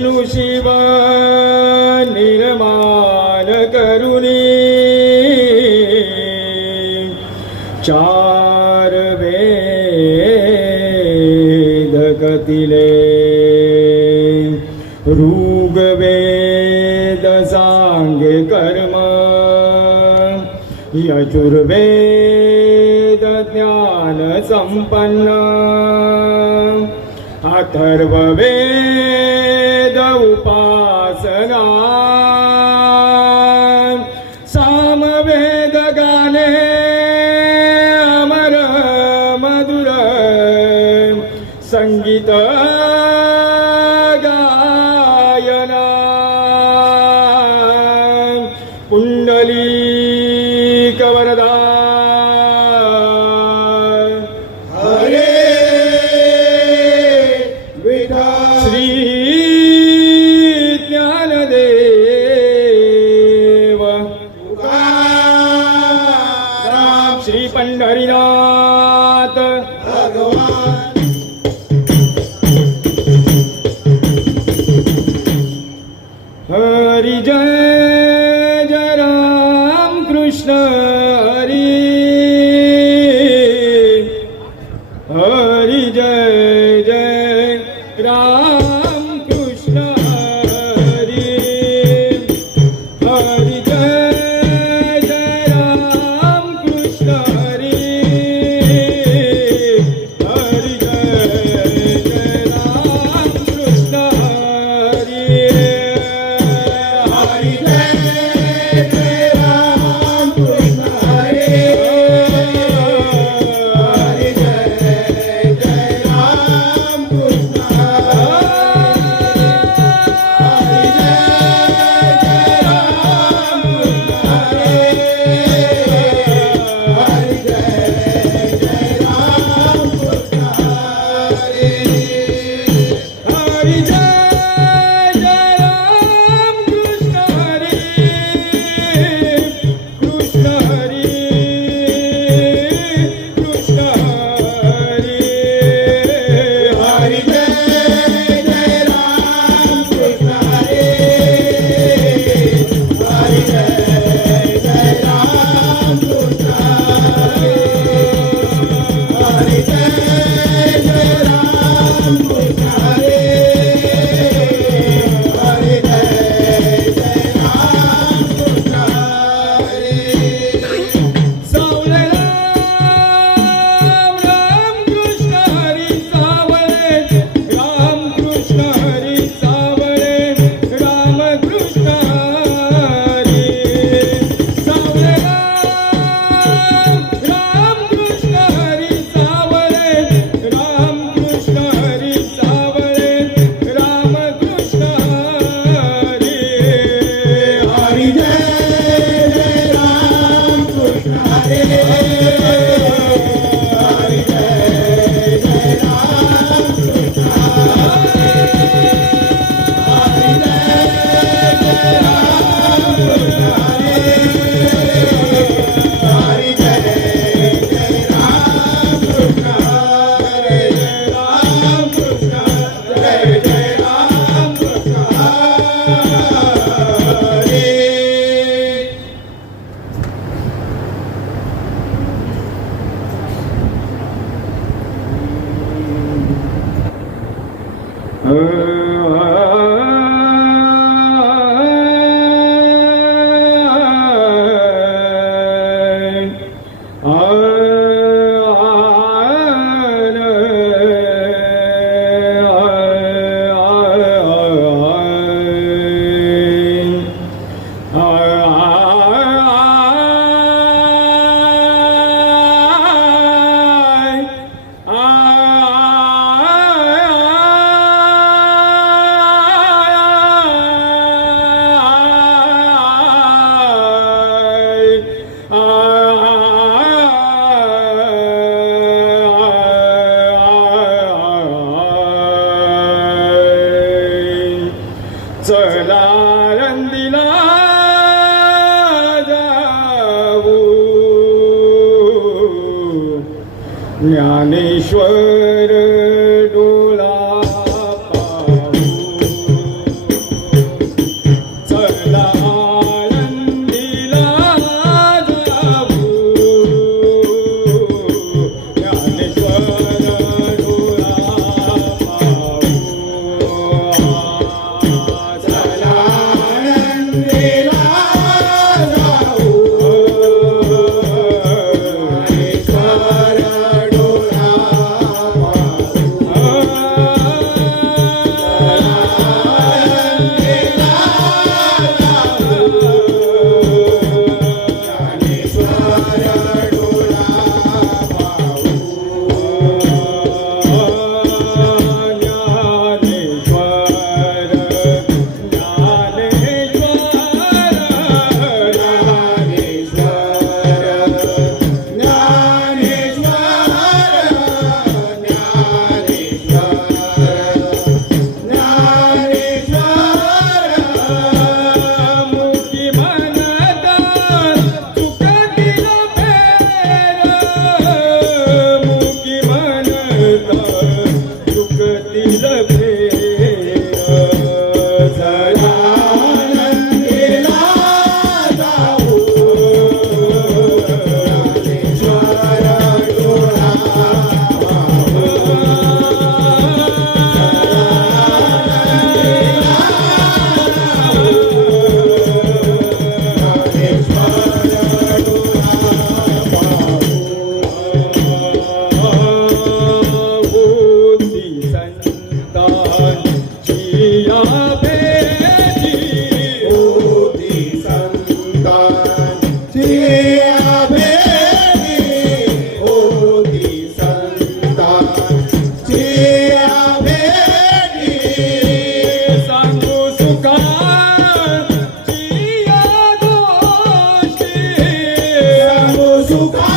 विष्णू शिव निर्माण करुणी. चार वेद गतिले. ऋग्वेद सांगे कर्म. यजुर्वेद ज्ञान संपन्न. अथर्ववेद ಉಪ Krishna. Uh... Dnyaneshwar Dola Who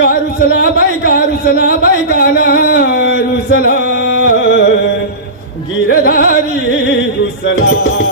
का रुसला बाई का रुसला बाई काला रुसला गिरधारी रुसला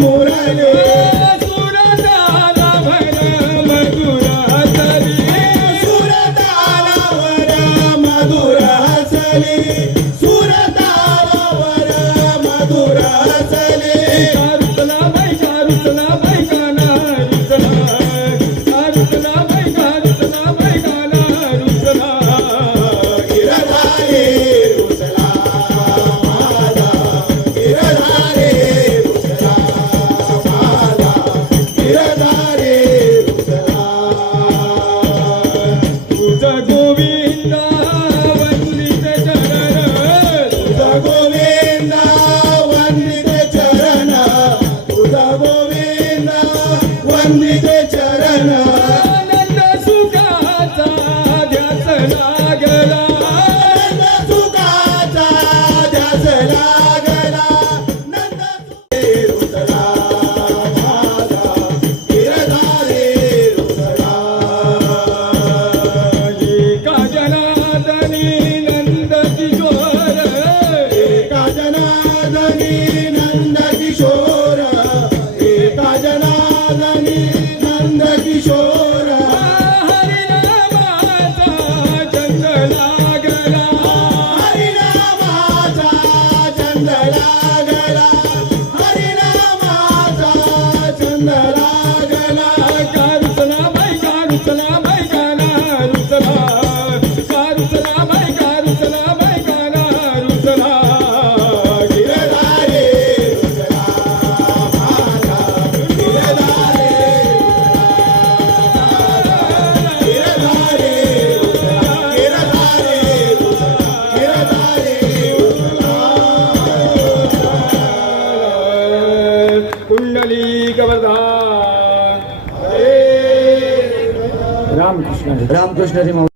Morales. arkadaşlarıma